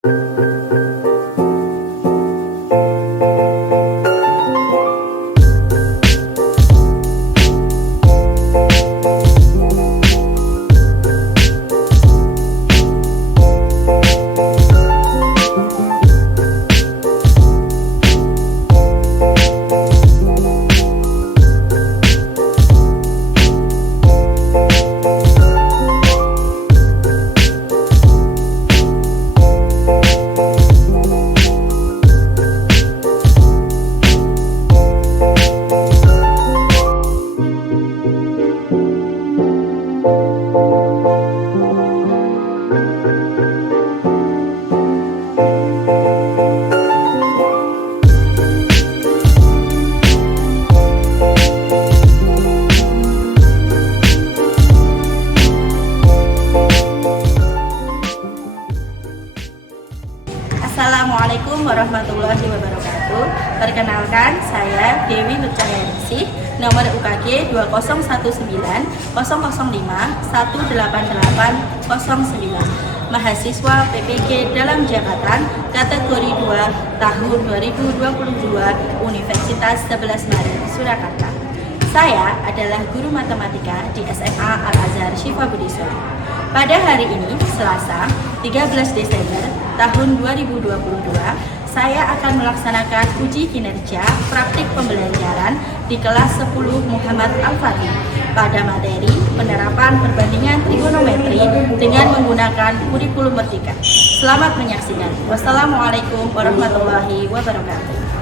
Assalamualaikum warahmatullahi wabarakatuh. Perkenalkan, saya Dewi Nurcahyadi, nomor UKG 201900518809, mahasiswa PPG dalam jabatan kategori 2 tahun 2022 Universitas 11 Maret Surakarta. Saya adalah guru matematika di SMA Al-Azhar Syifa Budiswara. Pada hari ini, Selasa, 13 Desember tahun 2022, saya akan melaksanakan uji kinerja praktik pembelajaran di kelas 10 Muhammad Al-Fatih pada materi penerapan perbandingan trigonometri dengan menggunakan kurikulum Merdeka. Selamat menyaksikan. Wassalamualaikum warahmatullahi wabarakatuh.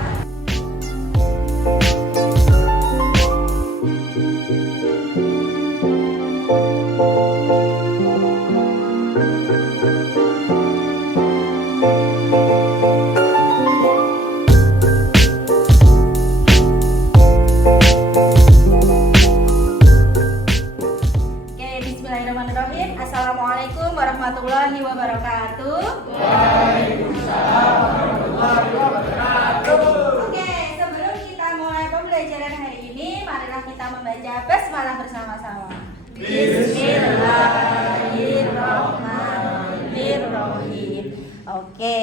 Assalamualaikum warahmatullahi wabarakatuh. Waalaikumsalam warahmatullahi wabarakatuh. Oke, sebelum kita mulai pembelajaran hari ini, marilah kita membaca basmalah bersama-sama. Bismillahirrahmanirrahim. Oke,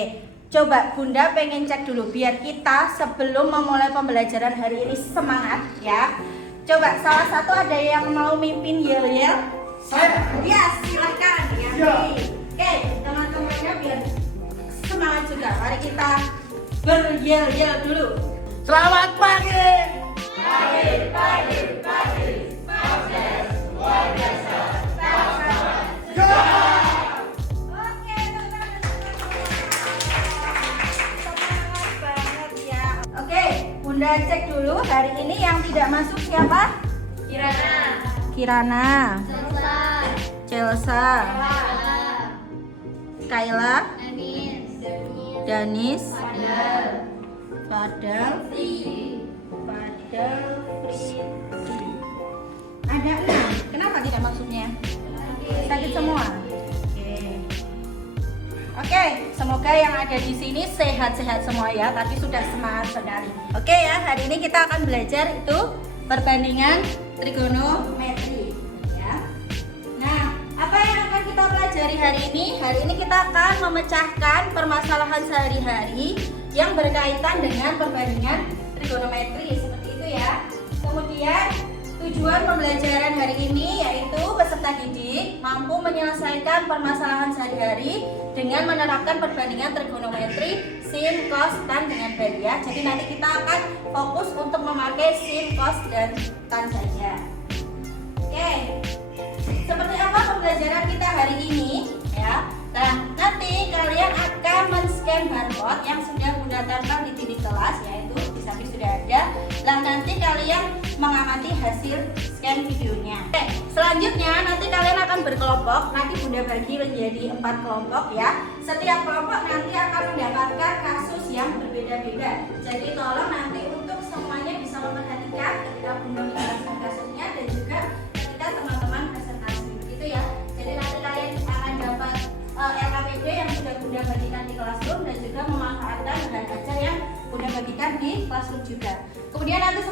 coba Bunda pengen cek dulu biar kita sebelum memulai pembelajaran hari ini semangat ya. Coba salah satu ada yang mau mimpin yel-yel? Saya. Ya, silakan ya. Oke, teman-temannya biar semangat juga. Mari kita beryel-yel dulu. Selamat pagi. Pagi. Luar biasa. Oke, semangat banget ya. Oke, Bunda cek dulu hari ini yang tidak masuk siapa? Kirana. Celsa. Kayla. Danis. Fadal. Ada 6. Kenapa tidak masuknya? Sakit semua. Oke, semoga yang ada di sini sehat-sehat semua ya. Tadi sudah semangat sekali. Oke ya, hari ini kita akan belajar itu perbandingan trigonometri ya. Nah, apa yang akan kita pelajari hari ini? Hari ini kita akan memecahkan permasalahan sehari-hari yang berkaitan dengan perbandingan trigonometri seperti itu ya. Kemudian tujuan pembelajaran hari ini yaitu peserta didik mampu menyelesaikan permasalahan sehari-hari dengan menerapkan perbandingan trigonometri sin, cos, tan dengan tan ya. Jadi nanti kita akan fokus untuk memakai sin, cos, dan tan saja. Oke, seperti apa pembelajaran kita hari ini ya. Nah, nanti kalian akan men-scan barcode yang sudah Bunda tempel di titik kelas, yaitu di samping sudah ada. Nah, nanti kalian mengamati hasil scan videonya. Oke, selanjutnya nanti kalian akan berkelompok. Nanti Bunda bagi menjadi 4 kelompok ya. Setiap kelompok nanti akan mendapatkan kasus yang berbeda-beda. Jadi tolong nanti untuk semuanya bisa memperhatikan ketika Bunda menjelaskan kasusnya dan juga ketika teman-teman presentasi gitu ya. Jadi nanti kalian akan dapat LKPD yang sudah Bunda bagikan di Classroom dan juga memanfaatkan bahan ajar yang Bunda bagikan di Classroom juga. Kemudian nanti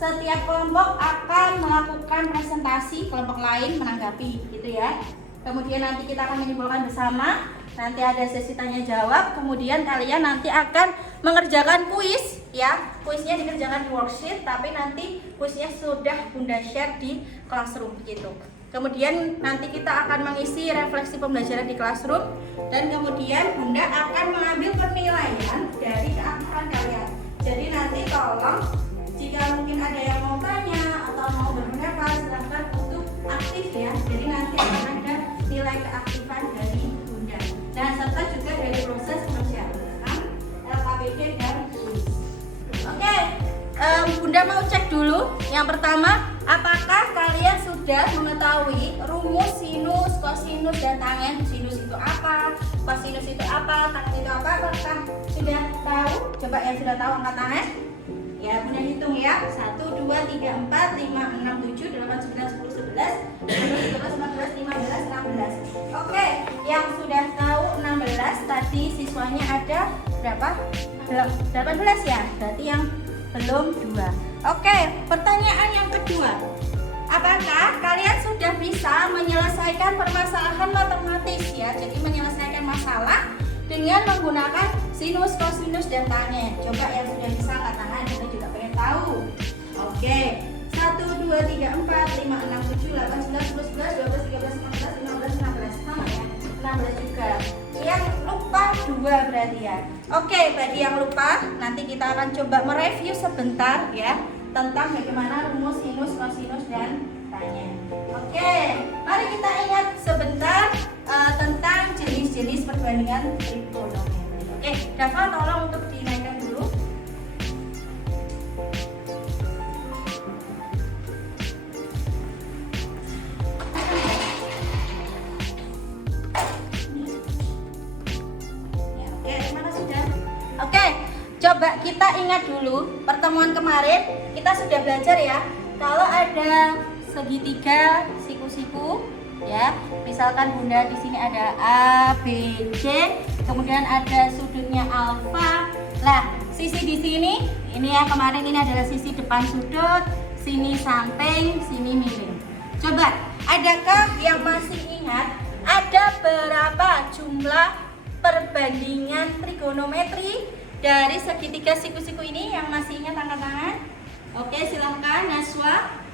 setiap kelompok akan melakukan presentasi, kelompok lain menanggapi gitu ya. Kemudian nanti kita akan menyimpulkan bersama nanti ada sesi tanya jawab, kemudian kalian nanti akan mengerjakan kuis ya. Kuisnya dikerjakan di worksheet, tapi nanti kuisnya sudah Bunda share di classroom gitu. Kemudian nanti kita akan mengisi refleksi pembelajaran di classroom, dan kemudian Bunda akan mengambil penilaian dari keaktifan kalian. Jadi nanti tolong jika mungkin ada yang mau tanya atau mau berpendapat, silahkan untuk aktif ya. Jadi nanti akan ada nilai keaktifan dari Bunda. Nah, serta juga dari proses pengerjaan LKPD dan kuis. Oke, Bunda mau cek dulu. Yang pertama, apakah kalian sudah mengetahui rumus sinus, kosinus, dan tangen? Sinus itu apa? Kosinus itu apa? Tangen itu apa? Apakah sudah tahu? Coba yang sudah tahu angkat tangan. Ya, Bunda hitung ya. 1, 2, 3, 4, 5, 6, 7, 8, 9, 10, 11, 12, 13, 14, 15, 16. Oke, yang sudah tahu 16 tadi siswanya ada berapa? 18 ya. Berarti yang belum 2. Oke, pertanyaan yang kedua. Apakah kalian sudah bisa menyelesaikan permasalahan matematis ya? Jadi menyelesaikan masalah dengan menggunakan sinus, kosinus, dan tangen. Coba yang sudah bisa angkat tangan, kita juga pengen tahu. Oke, 1, 2, 3, 4, 5, 6, 7, 8, 9, 10, 11, 12, 13, 14, 15, 16. Sama ya? 16 juga. Yang lupa 2 berarti ya. Oke, bagi yang lupa, nanti kita akan coba mereview sebentar ya tentang bagaimana rumus sinus, kosinus, dan tangen. Oke, mari kita ingat sebentar tentang jenis-jenis perbandingan trigonometri. Oke, Dava tolong untuk dinaikkan dulu. Ya, oke, mana sudah? Oke, coba kita ingat dulu pertemuan kemarin kita sudah belajar ya. Kalau ada segitiga siku-siku ya, misalkan Bunda di sini ada A, B, C, kemudian ada sudutnya alfa. Nah, sisi di sini ini ya, kemarin ini adalah sisi depan sudut, sini samping, sini miring. Coba, adakah yang masih ingat ada berapa jumlah perbandingan trigonometri dari segitiga siku-siku ini? Yang masih ingat angkat tangan? Oke, silahkan Naswa.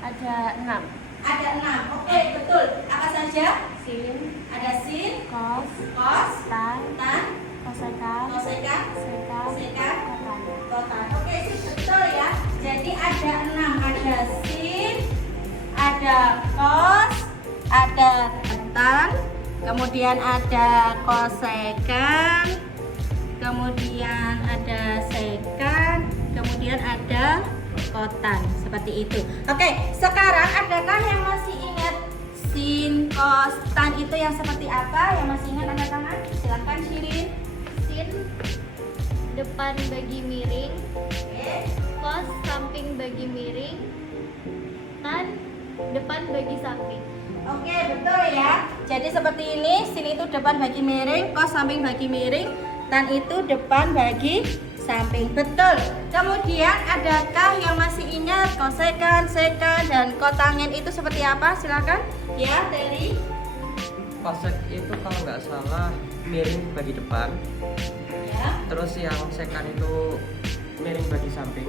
Ada 6. Ada 6. Oke, betul. Apa saja? Sin, Ada sin, cos, cos, tan, tan, kosekan, kosekan, sekan, sekan, kotan. kotan. Oke, sih betul ya. Jadi ada 6. Ada sin, ada cos, ada tan, kemudian ada kosekan, kemudian ada sekan, kemudian ada kotan, seperti itu. Oke, sekarang adakah yang masih ingat sin, cos, tan itu yang seperti apa? Yang masih ingat angkat tangan? Silakan Shirin. Sin, depan bagi miring, Oke. cos, samping bagi miring, tan, depan bagi samping. Oke, betul ya. Jadi seperti ini, sin itu depan bagi miring, cos samping bagi miring, tan itu depan bagi samping. Betul. Kemudian adakah yang masih ingat kosekan, sekan, dan kotangen itu seperti apa? Silakan. Ya, Teri. Kosek itu kalau nggak salah miring bagi depan, Ya, terus yang sekan itu miring bagi samping,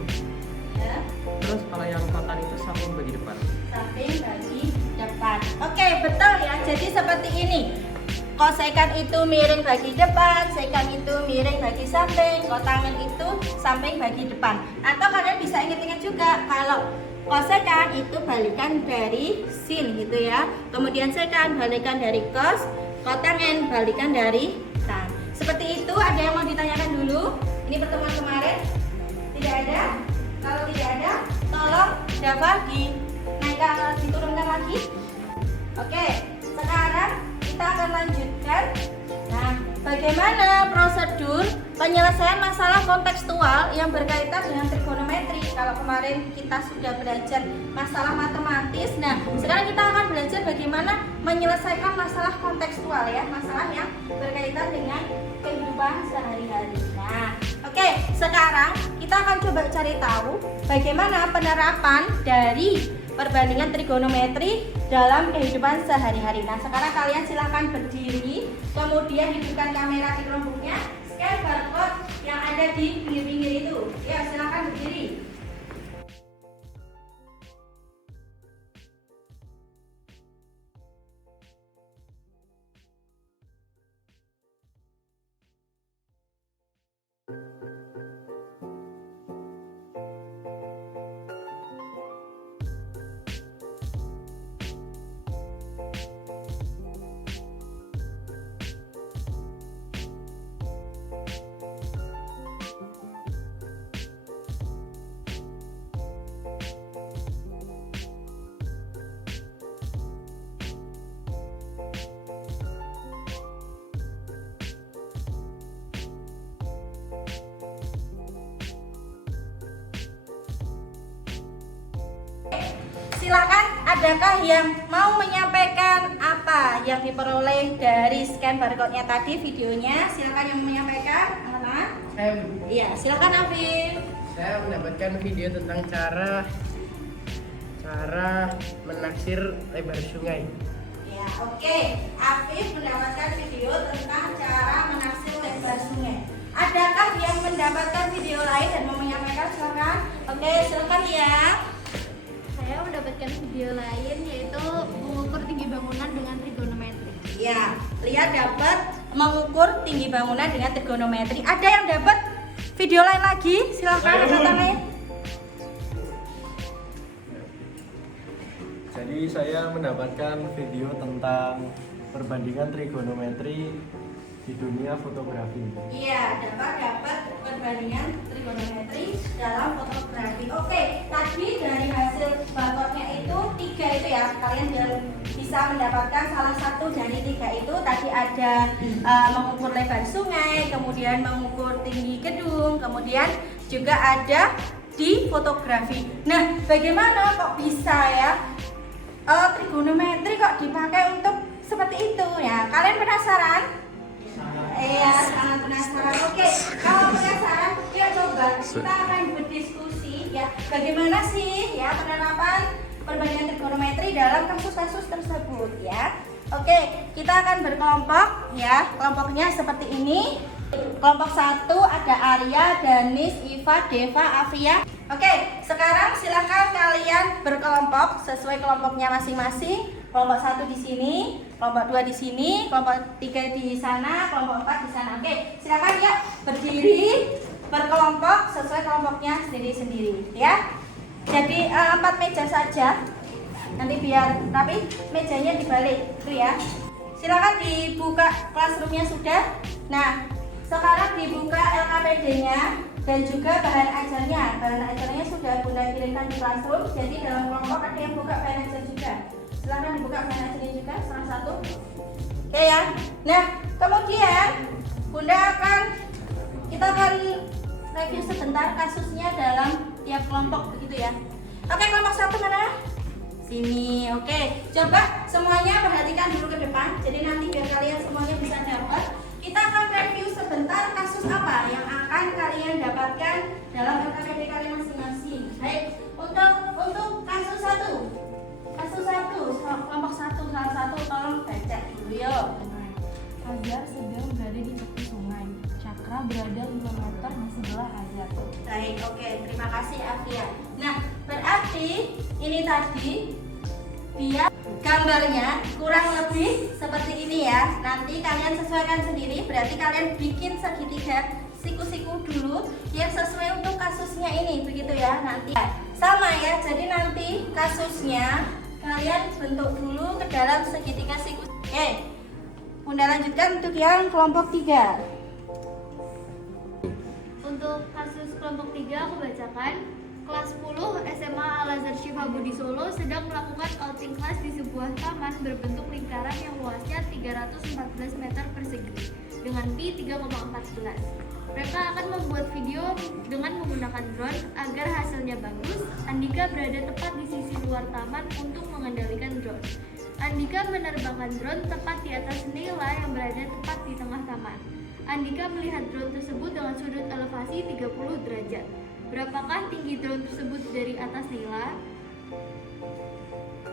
ya. terus kalau yang kotan itu samping bagi depan. Samping bagi depan. Oke, betul ya. Jadi seperti ini. Kosekan itu miring bagi depan, sekan itu miring bagi samping, kotangen itu samping bagi depan. Atau kalian bisa ingat-ingat juga kalau kosekan itu balikan dari sin gitu ya. Kemudian sekan balikan dari cos, kotangen balikan dari tan. Seperti itu. Ada yang mau ditanyakan dulu? Ini pertemuan kemarin? Tidak ada? Kalau tidak ada, tolong Dava dinaikkan, diturunkan lagi. Oke, sekarang kita akan lanjutkan. Nah, bagaimana prosedur penyelesaian masalah kontekstual yang berkaitan dengan trigonometri? Kalau kemarin kita sudah belajar masalah matematis, nah sekarang kita akan belajar bagaimana menyelesaikan masalah kontekstual ya, masalah yang berkaitan dengan kehidupan sehari-hari. Nah, oke, sekarang kita akan coba cari tahu bagaimana penerapan dari perbandingan trigonometri dalam kehidupan sehari-hari. Nah, sekarang kalian silahkan berdiri, kemudian hidupkan kamera di Chromebooknya, scan barcode yang ada di pinggir-pinggir itu. Ya, silahkan berdiri. Silakan, adakah yang mau menyampaikan apa yang diperoleh dari scan barcode-nya tadi videonya? Silakan yang menyampaikan, anak-anak. Iya, silakan Afif. Saya mendapatkan video tentang cara menaksir lebar sungai. Ya, oke. Afif mendapatkan video tentang cara menaksir lebar sungai. Adakah yang mendapatkan video lain dan mau menyampaikan? Silakan. Oke, silakan ya. Saya mendapatkan video lain yaitu mengukur tinggi bangunan dengan trigonometri. Ya, Lia dapat mengukur tinggi bangunan dengan trigonometri. Ada yang dapat video lain lagi? Silakan angkat tangannya. Jadi saya mendapatkan video tentang perbandingan trigonometri di dunia fotografi. Iya, dapat perbandingan trigonometri dalam fotografi. Oke, tadi dari hasil barcode-nya itu 3 itu ya. Kalian bisa mendapatkan salah satu dari 3 itu. Tadi ada mengukur lebar sungai, kemudian mengukur tinggi gedung, kemudian juga ada di fotografi. Nah, bagaimana kok bisa ya trigonometri kok dipakai untuk seperti itu ya? Kalian penasaran? Iya, sangat penasaran. Oke, kalau penasaran, yuk coba kita akan berdiskusi ya. Bagaimana sih ya penerapan perbandingan trigonometri dalam kasus-kasus tersebut ya. Oke, kita akan berkelompok ya. Kelompoknya seperti ini. Kelompok 1 ada Arya, Danis, Iva, Deva, Afia. Oke, sekarang silahkan kalian berkelompok sesuai kelompoknya masing-masing. Kelompok 1 di sini, kelompok 2 di sini, kelompok 3 di sana, kelompok 4 di sana. Oke, silakan ya berdiri berkelompok sesuai kelompoknya sendiri-sendiri ya. Jadi 4 meja saja. Nanti biar tapi mejanya dibalik itu ya. Silakan dibuka classroom-nya sudah. Nah, sekarang dibuka LKPD-nya dan juga bahan ajarnya. Bahan ajarnya sudah Bunda kirimkan di classroom. Jadi dalam kelompok ada yang buka bahan ajar juga. Silahkan dibuka bahan ajarnya juga salah satu. Oke ya. Nah, kemudian kita akan review sebentar kasusnya dalam tiap kelompok begitu ya. Oke, kelompok 1 mana? Sini. Oke, coba semuanya perhatikan dulu ke depan. Jadi nanti biar kalian semuanya bisa dapat. Kita akan review sebentar kasus apa yang akan kalian dapatkan dalam LKPD kalian masing-masing. Baik, untuk kasus 1. Kasus 1, kelompok 1 salah satu tolong baca dulu yuk. Hajar sedang berada di tepi sungai. Cakra berada 5 meter di sebelah Hajar. Baik, oke, terima kasih Afia. Nah, berarti ini tadi dia gambarnya kurang lebih seperti ini ya. Nanti kalian sesuaikan sendiri. Berarti kalian bikin segitiga siku-siku dulu yang sesuai untuk kasusnya ini, begitu ya. Nanti sama ya. Jadi nanti kasusnya kalian bentuk dulu ke dalam segitiga siku. Oke, Bunda lanjutkan untuk yang kelompok 3. Untuk kasus kelompok 3 aku bacakan. Kelas 10 SMA Al-Azhar Syifa Budi Solo sedang melakukan outing kelas di sebuah taman berbentuk lingkaran yang luasnya 314 meter persegi dengan pi 3,14. Mereka akan membuat video dengan menggunakan drone agar hasilnya bagus. Andika berada tepat di sisi luar taman untuk mengendalikan drone. Andika menerbangkan drone tepat di atas Nila yang berada tepat di tengah taman. Andika melihat drone tersebut dengan sudut elevasi 30 derajat. Berapakah tinggi drone tersebut dari atas Nila?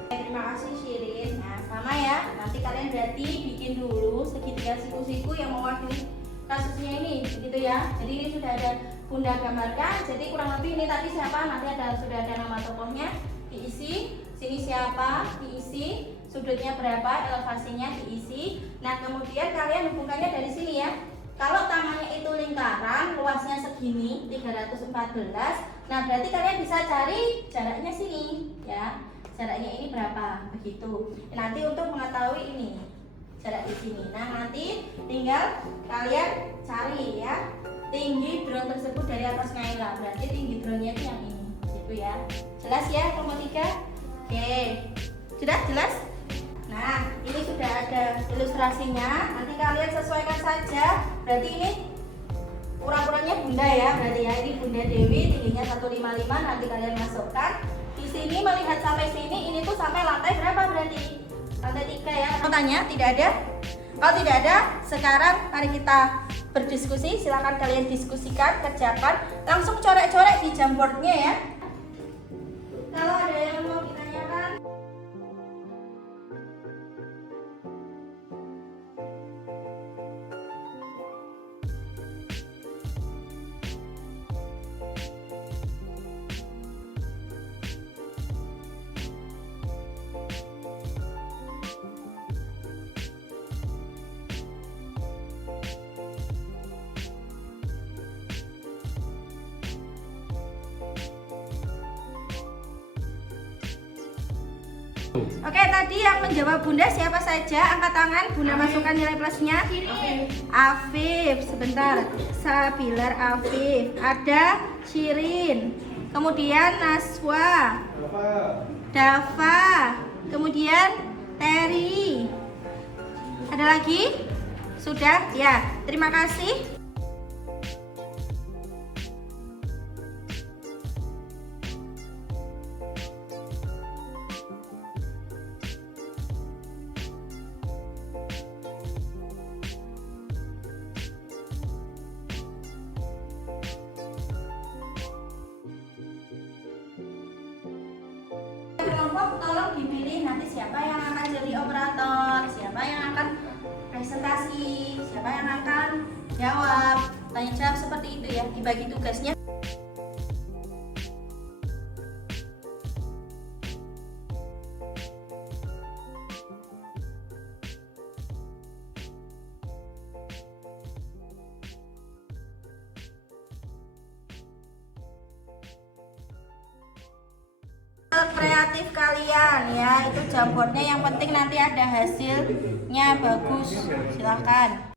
Terima kasih Shirin. Nah, sama ya. Nanti kalian berarti bikin dulu segitiga siku-siku yang mewakili kasusnya ini, begitu ya. Jadi ini sudah ada Bunda gambarkan. Jadi kurang lebih ini tadi siapa? Nanti sudah ada nama tokohnya, diisi. Sini siapa? Diisi. Sudutnya berapa? Elevasinya diisi. Nah, kemudian kalian hubungkannya dari sini ya. Kalau tamannya itu lingkaran, luasnya segini 314. Nah, berarti kalian bisa cari jaraknya sini ya. Jaraknya ini berapa? Begitu. Nanti untuk mengetahui ini jarak di sini. Nah, nanti tinggal kalian cari ya tinggi drone tersebut dari atas Naila. Berarti tinggi drone-nya itu yang ini. Gitu ya. Jelas ya kelompok 3? Oke. Sudah jelas? Nah, ini sudah ada ilustrasinya. Nanti kalian sesuaikan saja. Berarti ini ukuran-ukurannya Bunda ya. Berarti ya ini Bunda Dewi tingginya 155. Nanti kalian masukkan. Di sini melihat sampai sini, ini tuh sampai lantai berapa berarti? Lantai 3 ya. Mau tanya? Tidak ada? Kalau tidak ada, sekarang mari kita berdiskusi. Silakan kalian diskusikan, kerjakan. Langsung coret-coret di jamboardnya ya. Kalau ada yang mau ditanyakan. Oke, tadi yang menjawab Bunda siapa saja? Angkat tangan, Bunda masukkan nilai plusnya. Afif, sebentar. Sabilar Afif. Ada Shirin. Kemudian Naswa. Dava. Kemudian Terry. Ada lagi? Sudah? Ya, terima kasih. Kelompok tolong dipilih nanti siapa yang akan jadi operator, siapa yang akan presentasi, siapa yang akan jawab, tanya jawab seperti itu ya, dibagi tugasnya. Kreatif kalian ya, itu jamboardnya yang penting nanti ada hasilnya bagus, silahkan.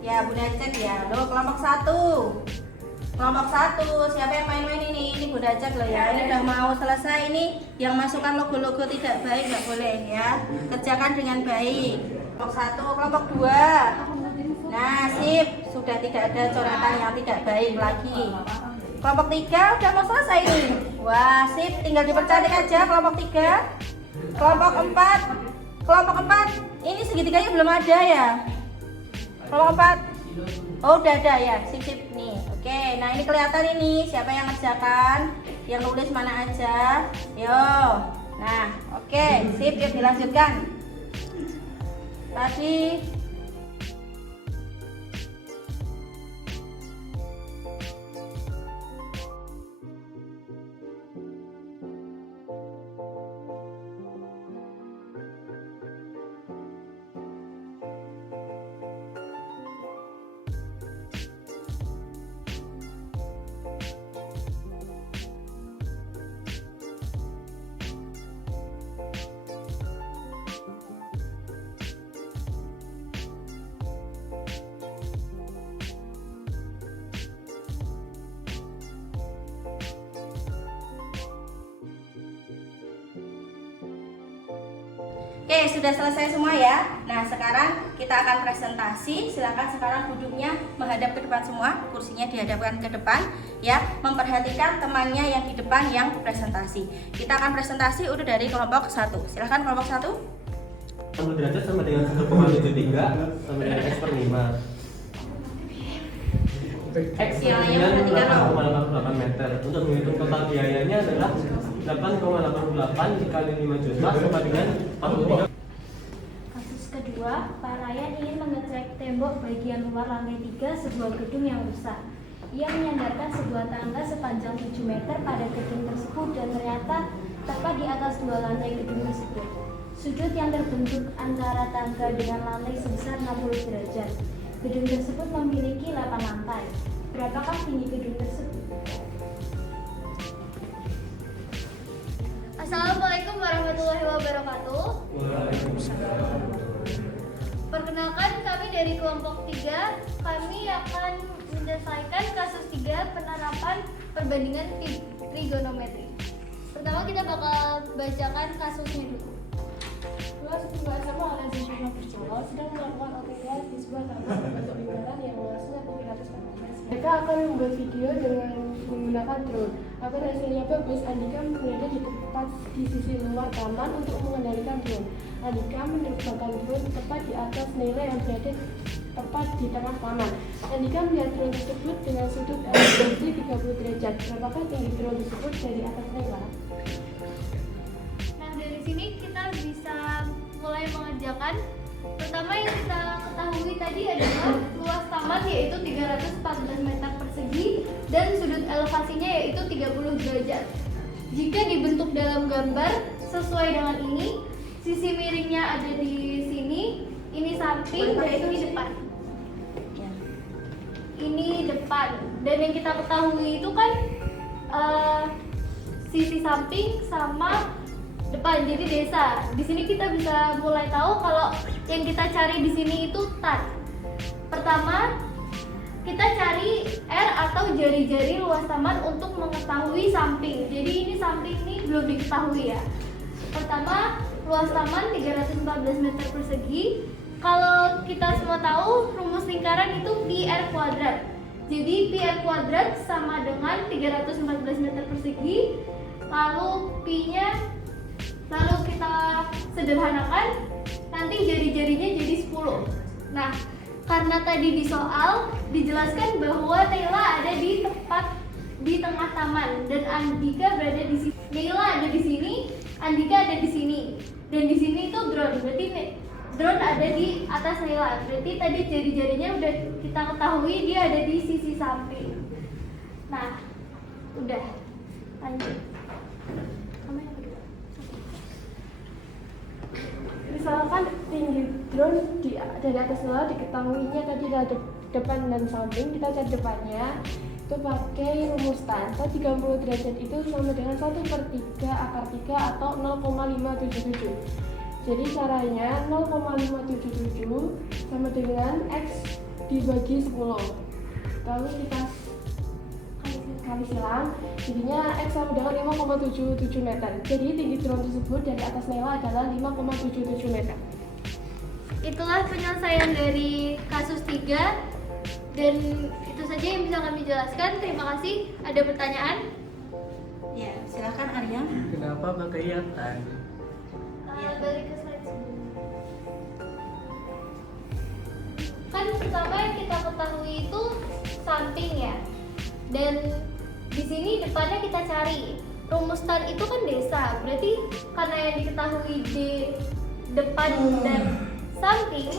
Ya, Bunda cek ya. Lo kelompok 1. Kelompok 1, siapa yang main-main ini? Ini Bunda cek loh ya. Ini udah mau selesai ini. Yang masukkan logo-logo tidak baik nggak boleh ya. Kerjakan dengan baik. Kelompok 1, kelompok 2. Nah, sip. Sudah tidak ada coretan yang tidak baik lagi. Kelompok 3 udah mau selesai ini. Wah, sip. Tinggal dipercantik aja kelompok 3. Kelompok 4. Kelompok 4. Ini segitiganya belum ada ya. Kelompok 4. Oh, udah ada ya. Sip-sip nih. Oke, nah ini kelihatan ini siapa yang ngerjakan, yang nulis mana aja. Yo. Nah, oke, sip, yuk dilanjutkan. Tadi Oke, sudah selesai semua ya. Nah, sekarang kita akan presentasi. Silakan sekarang duduknya menghadap ke depan semua, kursinya dihadapkan ke depan ya. Memperhatikan temannya yang di depan yang presentasi. Kita akan presentasi udah dari kelompok 1. Silakan kelompok 1. 1 derajat sama dengan 1,73 sama dengan X per 5. X sama dengan 8,88 meter. Untuk menghitung total biayanya adalah 8,88 dikali 5 juta sama dengan 43. Kasus kedua, Pak Ryan ingin mengecat tembok bagian luar lantai 3 sebuah gedung yang rusak. Ia menyandarkan sebuah tangga sepanjang 7 meter pada gedung tersebut dan ternyata tepat di atas 2 lantai gedung tersebut. Sudut yang terbentuk antara tangga dengan lantai sebesar 60 derajat. Gedung tersebut memiliki 8 lantai. Berapakah tinggi gedung tersebut? Assalamualaikum warahmatullahi wabarakatuh. Perkenalkan, kami dari kelompok 3. Kami akan menyelesaikan kasus 3 penerapan perbandingan trigonometri. Pertama kita bakal bacakan kasusnya dulu. Kelas 2 SMA Al-Azhar Syifah Budisolo sedang melakukan operasi di sebuah taman berbentuk lingkaran yang luasnya 300 meter. Mereka akan membuat video dengan menggunakan drone. Agar hasilnya bagus, Andika berada di tepat di sisi luar taman untuk mengendalikan drone. Andika menerbangkan drone tepat di atas Naila yang berada tepat di tengah taman. Andika melihat drone tersebut dengan sudut elevasi 30 derajat. Berapakah tinggi drone tersebut dari atas Naila? Nah, dari sini kita bisa mulai mengerjakan. Pertama yang kita ketahui tadi adalah luas taman yaitu 314 meter persegi dan sudut elevasinya yaitu 30 derajat. Jika dibentuk dalam gambar sesuai dengan ini, sisi miringnya ada di sini, ini samping dan ini depan. Ini depan. Dan yang kita ketahui itu kan sisi samping sama depan, jadi desa. Di sini kita bisa mulai tahu kalau yang kita cari di sini itu tan. Pertama, kita cari R atau jari-jari luas taman untuk mengetahui samping. Jadi ini samping ini belum diketahui ya. Pertama, luas taman 314 meter persegi. Kalau kita semua tahu rumus lingkaran itu pi R kuadrat. Jadi pi R kuadrat sama dengan 314 meter persegi. Lalu pi-nya kita sederhanakan, nanti jari-jarinya jadi 10. Nah, karena tadi di soal dijelaskan bahwa Naila ada di tepat di tengah taman dan Andika berada di sini. Naila ada di sini, Andika ada di sini. Dan di sini itu drone. Berarti drone ada di atas Naila. Berarti tadi jari-jarinya udah kita ketahui dia ada di sisi samping. Nah, udah. Lanjut. Misalkan tinggi drone dari atas Naila diketahuinya tadi ada depan dan samping, kita cari depannya itu pakai rumus tan. 30 derajat itu sama dengan 1/3 akar 3 atau 0,577. Jadi caranya 0,577 sama dengan X dibagi 10. Lalu kita kali silang, jadinya X sama dengan 5,77 meter. Jadi tinggi drone tersebut dari atas Naila adalah 5,77 meter. Itulah penyelesaian dari kasus 3 dan itu saja yang bisa kami jelaskan. Terima kasih. Ada pertanyaan? Ya, silakan Arya. Kenapa pakai tan? Balik ke slide sebelumnya. Kan pertama yang kita ketahui itu samping ya. Dan di sini depannya kita cari. Rumus tan itu kan desa. Berarti karena yang diketahui di depan dan samping,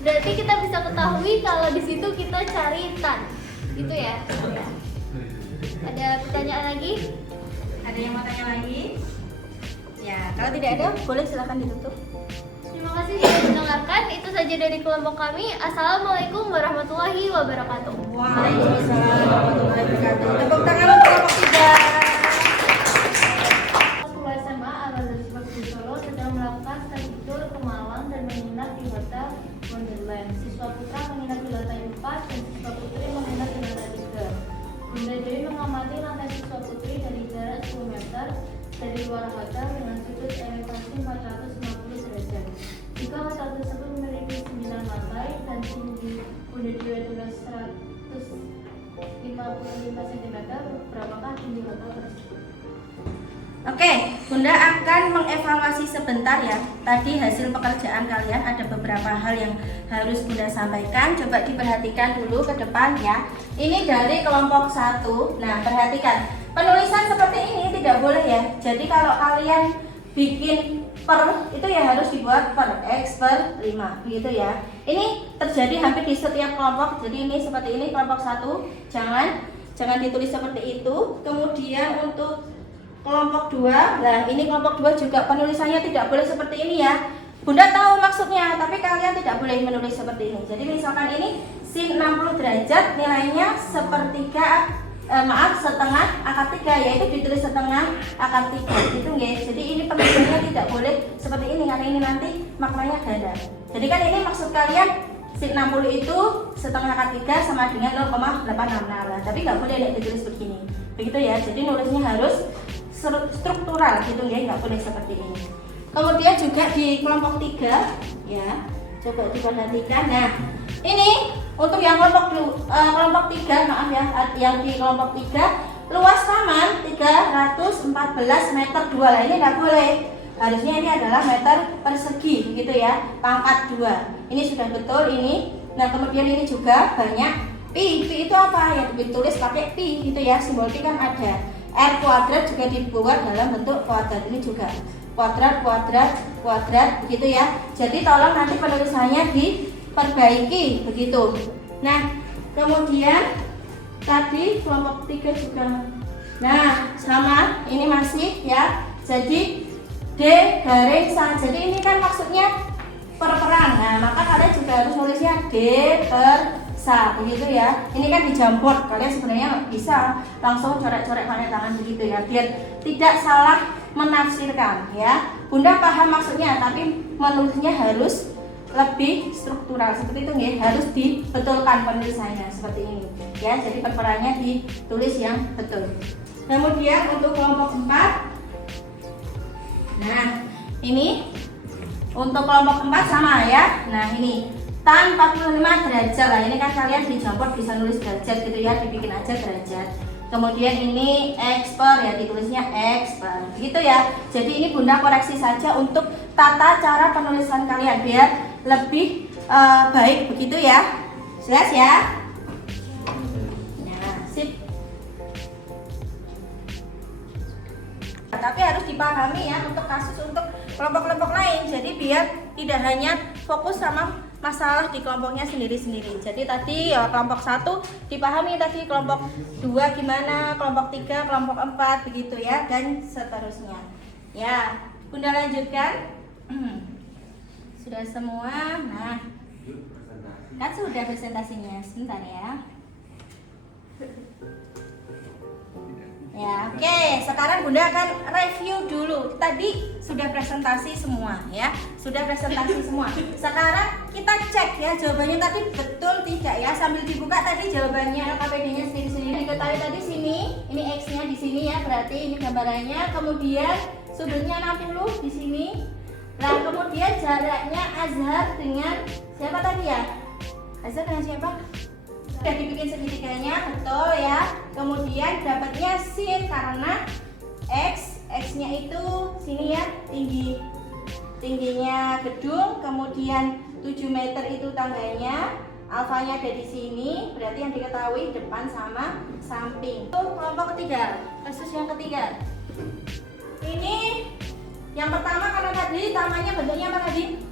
berarti kita bisa ketahui kalau di situ kita cari tan. Gitu ya. Ada pertanyaan lagi? Ada yang mau tanya lagi? Ya, kalau tidak ada, boleh silakan ditutup. Terima kasih sudah mendengarkan. Itu saja dari kelompok kami. Assalamualaikum warahmatullahi wabarakatuh. Waalaikumsalam warahmatullahi wabarakatuh. Tepuk tangan untuk kelompok 3. Kelas 2 SMA Al-Azhar Syifah Budisolo sedang melakukan study tour ke Malang dan menginap di Hotel Wonderland. Siswa putra menginap di lantai 4 dan siswa putri menginap di lantai 3. Bunda Dewi mengamati lantai siswa putri dari jarak 10 meter dari luar hotel dengan sudut elevasi 450 derajat. Jika hotel tersebut memiliki 9 lantai dan tinggi bunda diameter 155 cm, berapakah tinggi hotel tersebut? Oke, Bunda akan mengevaluasi sebentar ya. Tadi hasil pekerjaan kalian ada beberapa hal yang harus Bunda sampaikan. Coba diperhatikan dulu ke depan ya. Ini dari kelompok 1. Nah, perhatikan. Penulisan seperti ini tidak boleh ya. Jadi kalau kalian bikin per itu ya harus dibuat per X per 5 begitu ya. Ini terjadi hampir di setiap kelompok. Jadi ini seperti ini kelompok 1. Jangan ditulis seperti itu. Kemudian untuk kelompok 2, nah ini kelompok 2 juga penulisannya tidak boleh seperti ini ya. Bunda tahu maksudnya, tapi kalian tidak boleh menulis seperti ini. Jadi misalkan ini sin 60 derajat nilainya setengah akar 3, yaitu ditulis setengah akar 3 gitu ya. Jadi ini penulisannya tidak boleh seperti ini karena ini nanti maknanya ganda. Jadi kan ini maksud kalian sin 60 itu setengah akar 3 sama dengan 0,866. Tapi nggak boleh ditulis begini. Begitu ya. Jadi nulisnya harus struktural gitu ya, nggak boleh seperti ini. Kemudian juga di kelompok 3 ya, coba diperhatikan. Nah ini untuk yang kelompok 3, maaf ya, yang di kelompok 3 luas taman 314 meter 2 lah, ini nggak boleh. Harusnya ini adalah meter persegi gitu ya, pangkat 2. Ini sudah betul ini. Nah kemudian ini juga banyak pi itu apa yang ditulis pakai pi gitu ya, simbol pi kan ada. R kuadrat juga dibuat dalam bentuk kuadrat, ini juga kuadrat begitu ya. Jadi tolong nanti penulisannya diperbaiki begitu. Nah kemudian tadi kelompok 3 juga, nah sama ini masih ya. Jadi D garing sa, jadi ini kan maksudnya perperan. Nah maka kalian juga harus nulisnya D per sa begitu ya. Ini kan di Jamboard, kalian sebenarnya bisa langsung coret-coret pakai tangan begitu ya, biar tidak salah menafsirkan ya. Bunda paham maksudnya, tapi menulisnya harus lebih struktural seperti itu ya, harus dibetulkan penulisannya seperti ini ya. Jadi perperannya ditulis yang betul. Kemudian untuk kelompok 4, nah ini untuk kelompok 4 sama ya. Nah ini tan 45 derajat lah, ini kan kalian di Jamboard bisa nulis derajat gitu ya, dibikin aja derajat. Kemudian ini X per ya, ditulisnya X per gitu ya. Jadi ini Bunda koreksi saja untuk tata cara penulisan kalian biar lebih baik begitu ya. Jelas ya? Nah, sip. Tapi harus dipahami ya untuk kasus untuk kelompok-kelompok lain. Jadi biar tidak hanya fokus sama masalah di kelompoknya sendiri-sendiri. Jadi tadi ya, kelompok 1 dipahami, tadi kelompok 2 gimana, kelompok 3, kelompok 4 begitu ya, dan seterusnya. Ya, Bunda lanjutkan. Sudah semua. Nah, kan sudah presentasinya. Sebentar ya. Ya, oke. Sekarang Bunda akan review dulu. Tadi sudah presentasi semua ya. Sudah presentasi semua. Sekarang kita cek ya jawabannya tadi betul tidak ya. Sambil dibuka tadi jawabannya LKPD-nya sendiri-sendiri. Diketahui tadi sini, ini X-nya di sini ya. Berarti ini gambarannya. Kemudian sudutnya 60 di sini. Nah, kemudian jaraknya Azhar dengan siapa tadi ya? Azhar dengan siapa? Sudah dibikin segitiganya, betul ya. Kemudian dapatnya sin karena X-nya itu sini ya, tingginya gedung, kemudian 7 meter itu tangganya, alfanya ada di sini, berarti yang diketahui depan sama samping. Itu kelompok ketiga, kasus yang ketiga. Ini yang pertama karena tadi tamanya bentuknya apa tadi?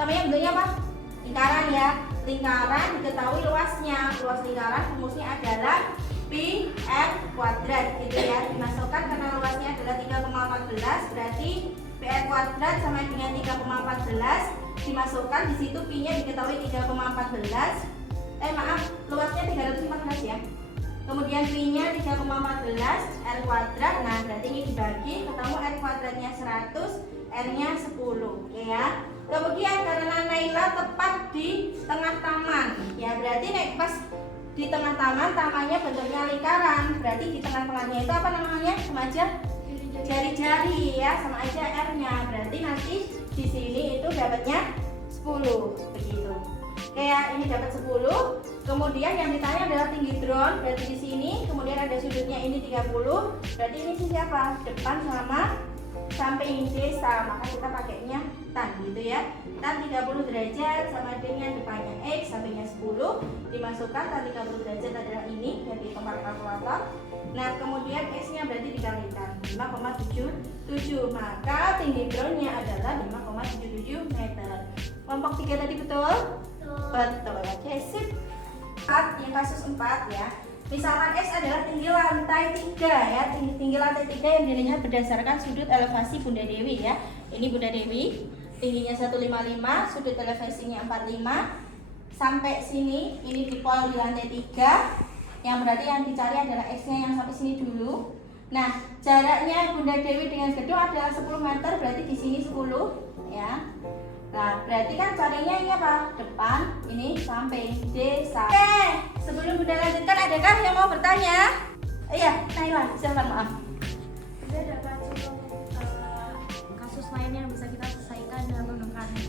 Tamanya bentuknya apa? Lingkaran ya. Lingkaran diketahui luasnya, luas lingkaran rumusnya adalah pi r kuadrat gitu ya, dimasukkan karena luasnya adalah 3,14, berarti pi r kuadrat sama dengan 3,14, dimasukkan di situ pi nya diketahui 3,14, luasnya 314 ya, kemudian pi nya 3,14 r kuadrat. Nah berarti ini dibagi ketemu r kuadratnya 100, r nya 10 ya. Kemudian karena Naila tepat di tengah taman, ya berarti naik pas di tengah taman, tamannya bentuknya lingkaran, berarti di tengah-tengahnya itu apa namanya? Remaja? jari-jari ya, sama aja R-nya. Berarti nanti di sini itu dapatnya 10 begitu. Kayak ini dapat 10. Kemudian yang ditanya adalah tinggi drone, berarti di sini. Kemudian ada sudutnya ini 30. Berarti ini siapa? Depan sama samping desa, maka kita pakainya tan gitu ya. Tan 30 derajat sama dengan depannya X, sampingnya 10. Dimasukkan tan 30 derajat adalah ini, jadi tempat kalkulator. Nah kemudian X-nya berarti dikalikan 5,77, maka tinggi drone-nya adalah 5,77 meter. Kelompok 3 tadi betul? Betul. Oke, sip. Yang kasus 4 ya. Misalkan X adalah tinggi lantai 3 ya, tinggi lantai 3 yang dilihat berdasarkan sudut elevasi Bunda Dewi ya. Ini Bunda Dewi, tingginya 155, sudut elevasinya 45. Sampai sini, ini dipol di lantai 3. Yang berarti yang dicari adalah X-nya yang sampai sini dulu. Nah, jaraknya Bunda Dewi dengan gedung adalah 10 meter, berarti di sini 10 ya. Nah, berarti kan carinya ini apa? Depan, ini samping, desa. Oke, sebelum Bunda lanjutkan, adakah yang mau bertanya? Iya, Naila, silakan, maaf. Ada dapat kasus lain yang bisa kita selesaikan dengan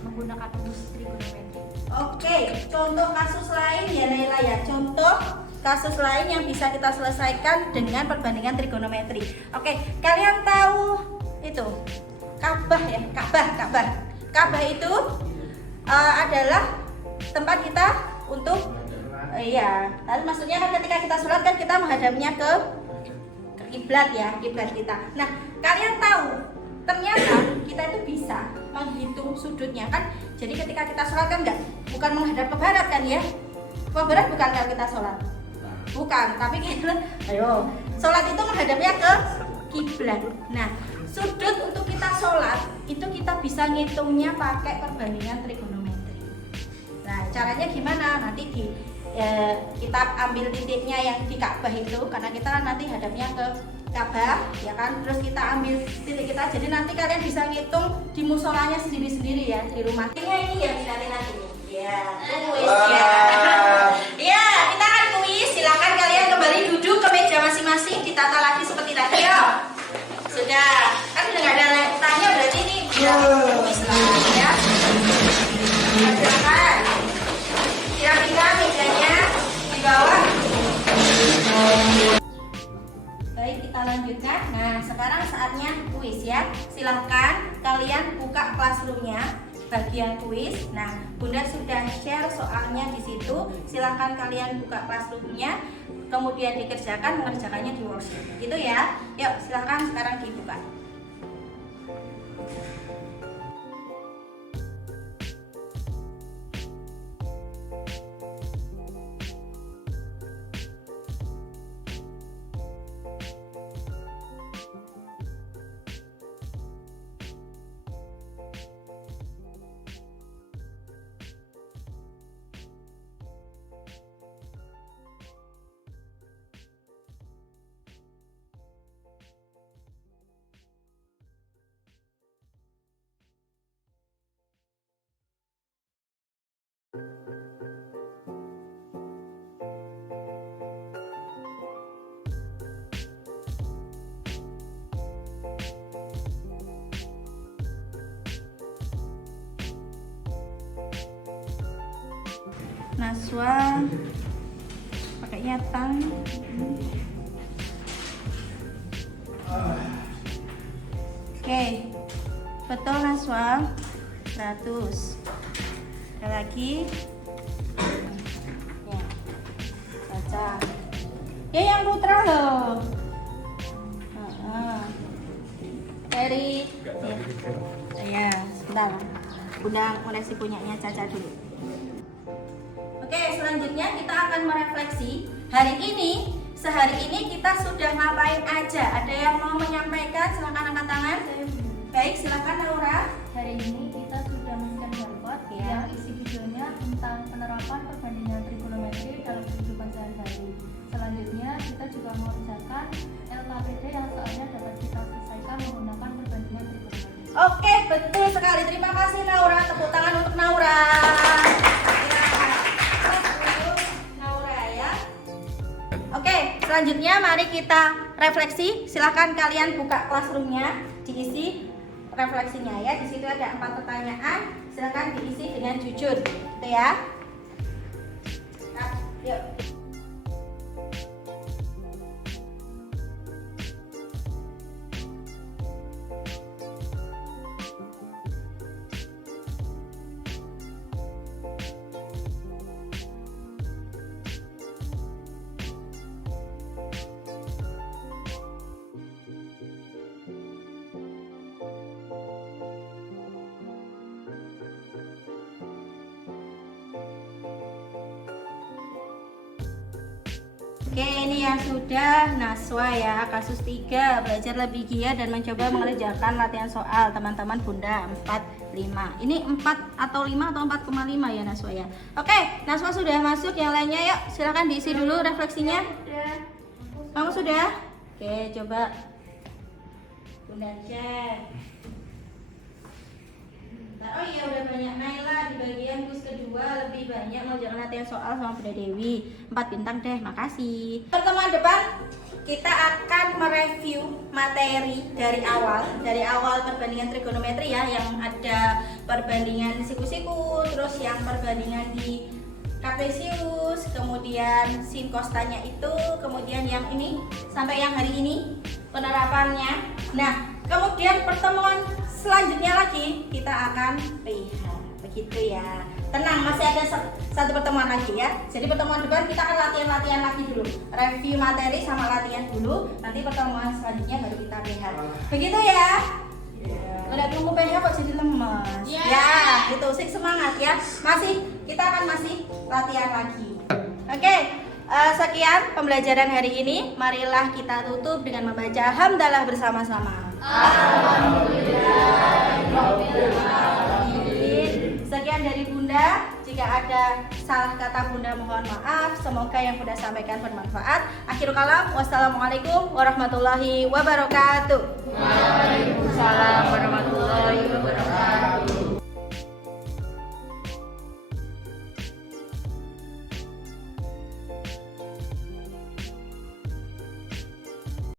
menggunakan rumus trigonometri. Oke, contoh kasus lain ya Naila ya. Contoh kasus lain yang bisa kita selesaikan dengan perbandingan trigonometri. Oke, kalian tahu itu Ka'bah ya, Ka'bah. Ka'bah itu adalah tempat kita untuk iya. Lalu maksudnya kan ketika kita sholat kan kita menghadapnya ke kiblat ya, kiblat kita. Nah, kalian tahu ternyata kita itu bisa menghitung sudutnya kan. Jadi ketika kita sholat kan bukan menghadap ke barat kan ya. Ke barat bukan kalau kita sholat. Bukan, tapi kita sholat itu menghadapnya ke kiblat. Nah, sudut untuk kita sholat itu kita bisa ngitungnya pakai perbandingan trigonometri. Nah, caranya gimana? Nanti kita ambil titiknya yang di Ka'bah itu, karena kita nanti hadapnya ke Ka'bah, ya kan? Terus kita ambil titik kita, jadi nanti kalian bisa ngitung di musolanya sendiri-sendiri ya di rumah. Ini ya nanti. Ya, kuis ya. Ya, kita akan kuis. Silakan kalian kembali duduk ke meja masing-masing, ditata lagi seperti tadi ya. Sudah, kan udah nggak ada tanya, berarti ini udah kuis lah ya. Silakan. Kira-kira mejanya di bawah. Baik, kita lanjutkan. Nah, sekarang saatnya kuis ya. Silahkan kalian buka classroom-nya, bagian kuis. Nah, Bunda sudah share soalnya di situ. Silahkan kalian buka classroom-nya, kemudian dikerjakan, mengerjakannya di worksheet. Gitu ya. Yuk, silahkan sekarang dibuka. Naswa pakainya tang. Oke, betul Naswa 100. Ada lagi ya, baca ya yang putra loh. Dari ya sebentar, Bunda koleksi punyanya Caca dulu. Oke, selanjutnya kita akan merefleksi sehari ini kita sudah ngapain aja. Ada yang mau menyampaikan? Silakan angkat tangan. Baik, silakan Laura. Hari ini kita sudah men-scan barcode yang isi videonya tentang penerapan perbandingan trigonometri dalam kehidupan sehari-hari. Selanjutnya kita juga mengerjakan LKPD yang soalnya dapat kita selesaikan menggunakan perbandingan trigonometri. Oke, betul sekali. Terima kasih Naura. Tepuk tangan untuk Naura. Naura ya. Oke, selanjutnya mari kita refleksi, silahkan kalian buka classroom-nya, diisi refleksinya ya. Di situ ada 4 pertanyaan, silahkan diisi dengan jujur, gitu ya. Nah, yuk. Oke, ini yang sudah Naswa ya, kasus 3, belajar lebih giat dan mencoba mengerjakan latihan soal teman-teman Bunda 4,5. Ini 4 atau 5 atau 4,5 ya Naswa ya. Oke, Naswa sudah masuk, yang lainnya yuk silakan diisi dulu refleksinya. Kamu sudah? Oke, coba Bunda cek. Oh iya, udah banyak. Naila di bagian kus kedua lebih banyak mengerjakan latihan soal sama Bunda Dewi. 4 bintang deh, makasih. Pertemuan depan kita akan mereview materi dari awal perbandingan trigonometri ya, yang ada perbandingan siku-siku, terus yang perbandingan di Cartesius, kemudian sin costanya itu, kemudian yang ini sampai yang hari ini penerapannya. Nah, kemudian pertemuan selanjutnya lagi kita akan PH, begitu ya. Tenang, masih ada satu pertemuan lagi ya. Jadi pertemuan depan kita akan latihan lagi dulu, review materi sama latihan dulu. Nanti pertemuan selanjutnya baru kita PH. Begitu ya. Udah tunggu PH kok jadi lemes. Ya, itu sih semangat ya. Kita akan latihan lagi. Oke. Sekian pembelajaran hari ini. Marilah kita tutup dengan membaca hamdalah bersama-sama. Sekian dari Bunda. Jika ada salah kata Bunda mohon maaf. Semoga yang Bunda sampaikan bermanfaat. Akhirul kalam, wassalamualaikum warahmatullahi wabarakatuh.